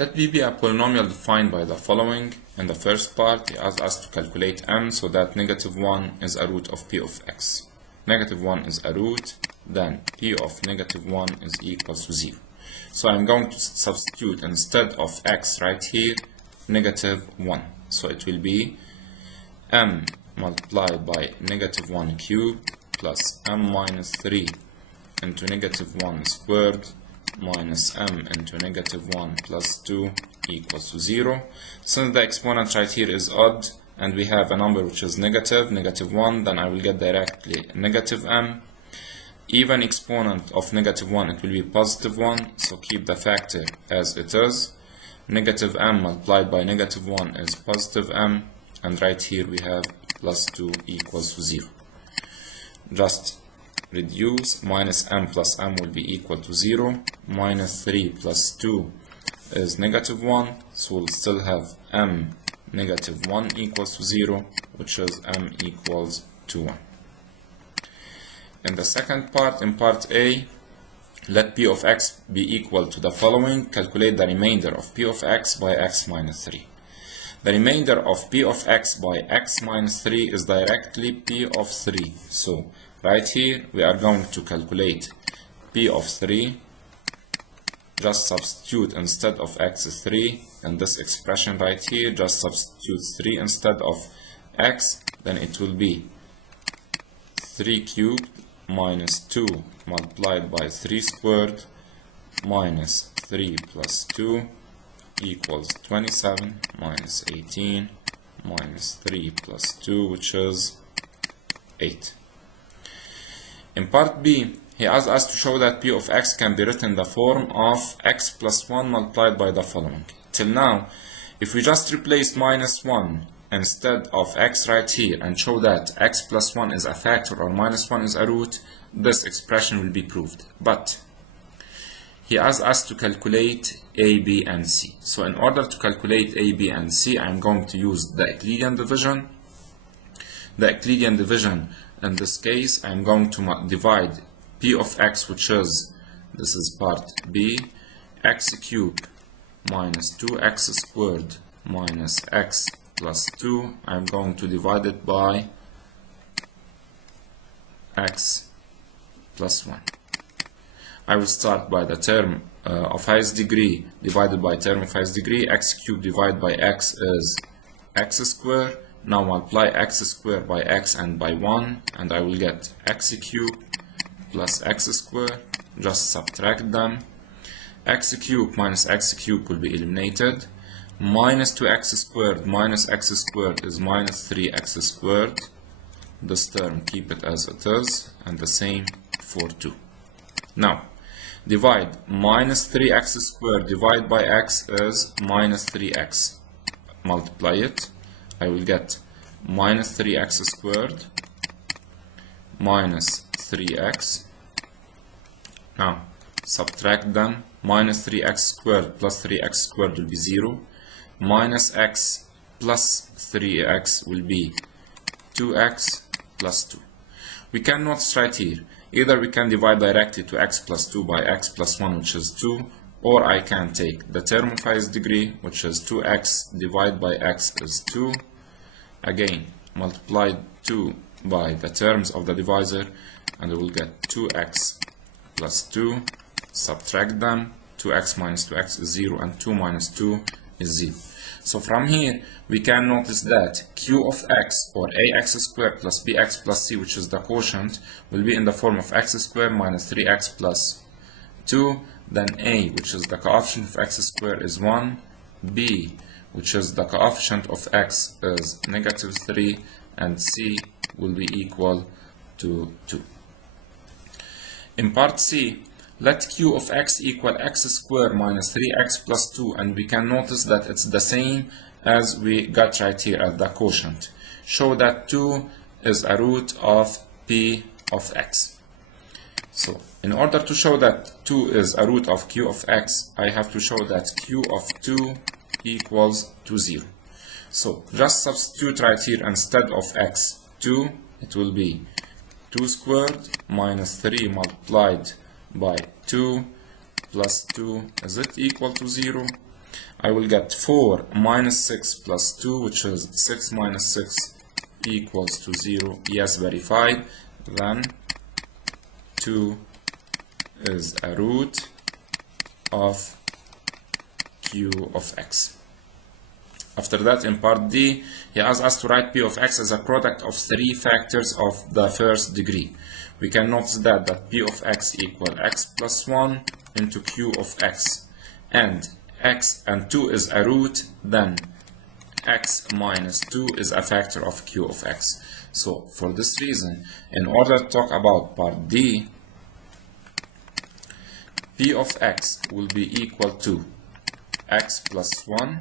Let B be a polynomial defined by the following. In the first part, he asks us to calculate m so that -1 is a root of p of x. -1 is a root, then p of -1 is equals to 0. So I'm going to substitute instead of x right here, -1. So it will be m multiplied by -1 cubed plus m minus 3 into -1 squared minus m into -1 plus 2 equals to 0. Since the exponent right here is odd and we have a number which is -1, then I will get directly -m. Even exponent of -1, it will be +1, so keep the factor as it is. -m multiplied by -1 is +m, and right here we have +2 equals to 0. Just reduce, -m plus m will be equal to 0, -3 plus 2 is -1, so we'll still have m -1 equals to 0, which is m equals to 1. In the second part, in part A, let p of x be equal to the following. Calculate the remainder of p of x by x minus 3. The remainder of p of x by x minus 3 is directly p of 3. So right here we are going to calculate p of 3. Just substitute instead of x 3, and this expression right here, just substitute 3 instead of x, then it will be 3 cubed minus 2 multiplied by 3 squared minus 3 plus 2 equals 27 minus 18 minus 3 plus 2, which is 8. In part B, he asks us to show that p of x can be written in the form of x plus 1 multiplied by the following. Till now, if we just replace -1 instead of x right here and show that x plus 1 is a factor or -1 is a root, this expression will be proved. But he asks us to calculate a, b, and c. So in order to calculate a, b, and c, I'm going to use the Euclidean division. The Euclidean division, in this case, I'm going to divide p of x, which is, this is part b, x cubed minus 2x squared minus x plus 2. I'm going to divide it by x plus 1. I will start by the term of highest degree divided by term of highest degree. X cubed divided by x is x squared. Now multiply x squared by x and by 1, and I will get x cubed plus x squared. Just subtract them. X cubed minus x cubed will be eliminated. Minus 2x squared minus x squared is minus 3x squared. This term, keep it as it is, and the same for 2. Now, divide minus 3x squared divided by x is minus 3x. Multiply it. I will get minus 3x squared minus 3x. Now, subtract them. Minus 3x squared plus 3x squared will be 0. Minus x plus 3x will be 2x plus 2. We can notice right here, either we can divide directly to x plus 2 by x plus 1, which is 2, or I can take the term of highest degree, which is 2x divided by x is 2. Again, multiply 2 by the terms of the divisor, and we will get 2x plus 2. Subtract them. 2x minus 2x is 0, and 2 minus 2 is 0. So from here, we can notice that q of x, or ax squared plus bx plus c, which is the quotient, will be in the form of x squared minus 3x plus 2. Then a, which is the coefficient of x squared, is 1. b, which is the coefficient of x, is -3. And c will be equal to 2. In part C, let q of x equal x squared minus 3x plus 2, and we can notice that it's the same as we got right here at the quotient. Show that 2 is a root of p of x. So, in order to show that 2 is a root of q of x, I have to show that q of 2 equals to 0. So, just substitute right here instead of x 2, it will be 2 squared minus 3 multiplied by 2 plus 2, is it equal to 0? I will get 4 minus 6 plus 2, which is 6 minus 6 equals to 0. Yes, verified. Then 2 is a root of q of x. After that, in part D, he asks us to write p of x as a product of 3 factors of the first degree. We can notice that p of x equal x plus 1 into q of x, and x and 2 is a root, then x minus 2 is a factor of q of x. So for this reason, in order to talk about part D, p of x will be equal to x plus 1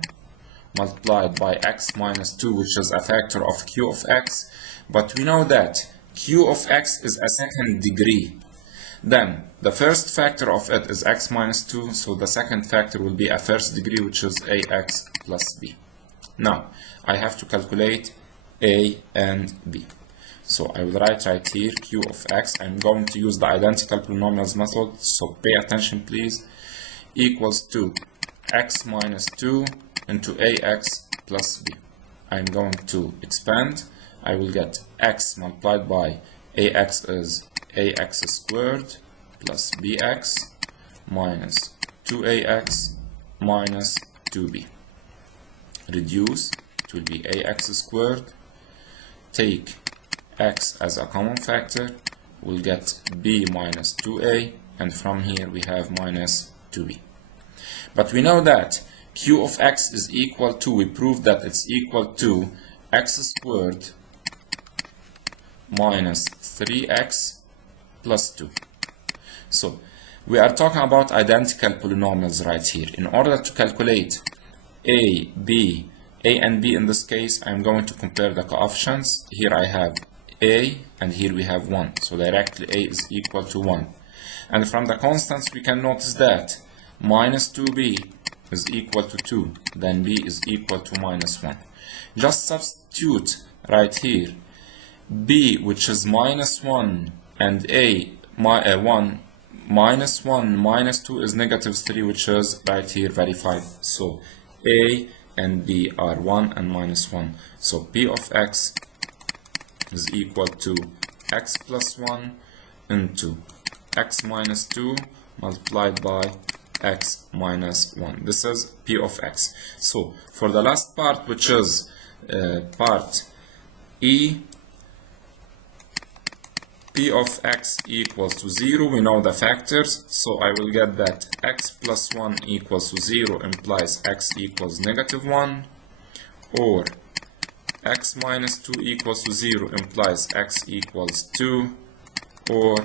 multiplied by x minus 2, which is a factor of q of x. But we know that q of x is a second degree. Then the first factor of it is x minus 2, so the second factor will be a first degree, which is ax plus b. Now I have to calculate a and b. So I will write right here q of x. I'm going to use the identical polynomials method, so pay attention please, equals to x minus 2 into ax plus b. I'm going to expand. I will get x multiplied by ax is ax squared plus bx minus 2ax minus 2b. Reduce, it will be ax squared. Take x as a common factor, we'll get b minus 2a, and from here we have minus 2b. But we know that q of x is equal to, we proved that it's equal to x squared minus 3x plus 2. So we are talking about identical polynomials right here. In order to calculate a and b in this case, I'm going to compare the coefficients. Here I have a and here we have 1, so directly a is equal to 1. And from the constants we can notice that minus 2b is equal to 2, then b is equal to minus 1. Just substitute right here b, which is minus 1, and a 1, minus 1 minus 2 is negative 3, which is right here verified. So a and b are 1 and minus 1. So p of x is equal to x plus 1 into x minus 2 multiplied by x minus 1. This is p of x. So for the last part, which is part E, p of x equals to 0. We know the factors, so I will get that x plus 1 equals to 0 implies x equals negative 1, or x minus 2 equals to 0 implies x equals 2, or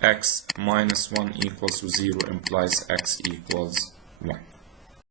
x minus 1 equals to 0 implies x equals 1.